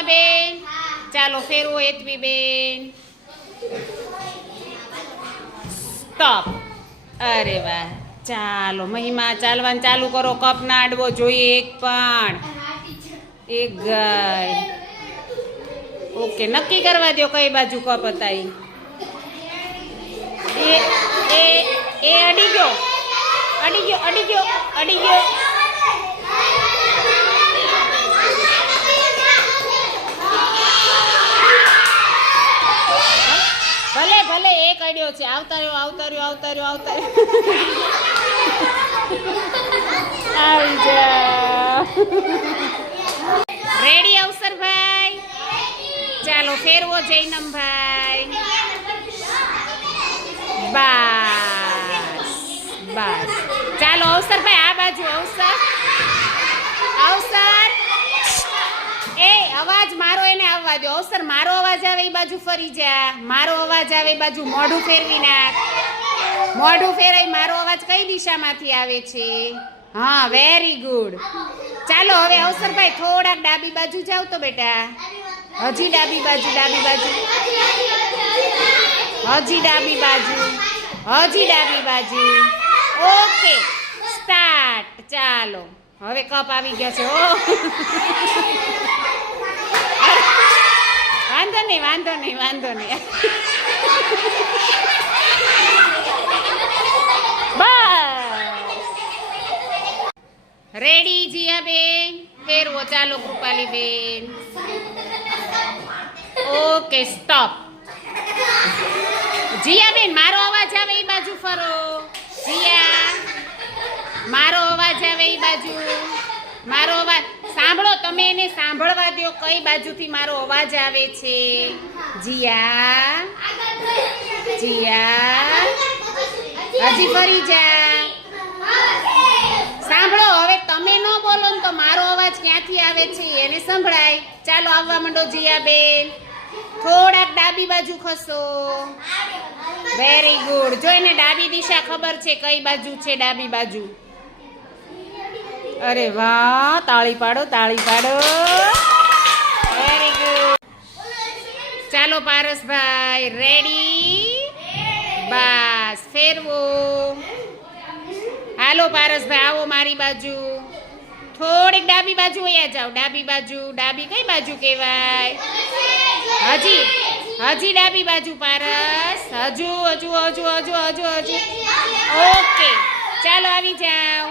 મહિમાબેન ચાલો ફેરવો હેતવીબેન સ્ટોપ અરે વાહ ચાલો મહિમા ચાલવાનું ચાલુ કરો કપ ના અડવો જોઈએ એક પણ એક ગાય ઓકે નક્કી કરવા દો કઈ બાજુ કપ હતા એ અડી ગયો અડી ગયો અડી ગયો અડી ગયો ભલે ભલે એક અડ્યો છે આવતા રહ્યો આવતા રહ્યો આવતા રહ્યો આવતા આવી જા રેડી અવસરભાઈ ચાલો ફેરવો જૈનમભાઈ બસ બસ ચાલો અવસરભાઈ આ બાજુ અવસર અવસર એ અવાજ મારો એને આવવા દો અવસર મારો અવાજ આવે એ બાજુ ફરી જા મારો અવાજ આવે એ બાજુ મોઢું ફેરવી નાખ મોઢું ફેરાય મારો અવાજ કઈ દિશામાંથી આવે છે હા વેરી ગુડ ચાલો હવે અવસરભાઈ થોડાક ડાબી બાજુ જાવ તો બેટા હજી ડાબી બાજુ હજી ડાબી બાજુ હજી ડાબી બાજુ ઓકે સ્ટાર્ટ ચાલો હવે કપ આવી ગયા છે ઓ વાંધો નહીં વાંધો નહીં વાંધો નહીં બસ રેડી જીયાબેન ફેરવો ચાલો કૃપાલીબેન ઓકે સ્ટોપ જીયાબેન મારો અવાજ આવે એ બાજુ ફરો જીયા મારો અવાજ આવે એ બાજુ મારો અવાજ સાંભળો તમે એને સાંભળવા દો કઈ બાજુથી મારો અવાજ આવે છે જીયા જીયા હજી ફરી જા સાંભળો હવે તમે ન બોલો ને તો મારો અવાજ ક્યાંથી આવે છે એને સંભળાય ચાલો આવવા માંડો જીયાબેન થોડાક ડાબી બાજુ ખસો વેરી ગુડ જો એને ડાબી દિશા ખબર છે કઈ બાજુ છે ડાબી બાજુ અરે વાહ તાળી પાડો વેરી ગુડ ચાલો પારસભાઈ રેડી બસ ફેરવો હાલો પારસભાઈ આવો મારી બાજુ થોડીક ડાબી બાજુ વયા જાઓ ડાબી બાજુ ડાબી કઈ બાજુ કહેવાય હજી ડાબી બાજુ પારસ હજુ ઓકે ચાલો આવી જાઓ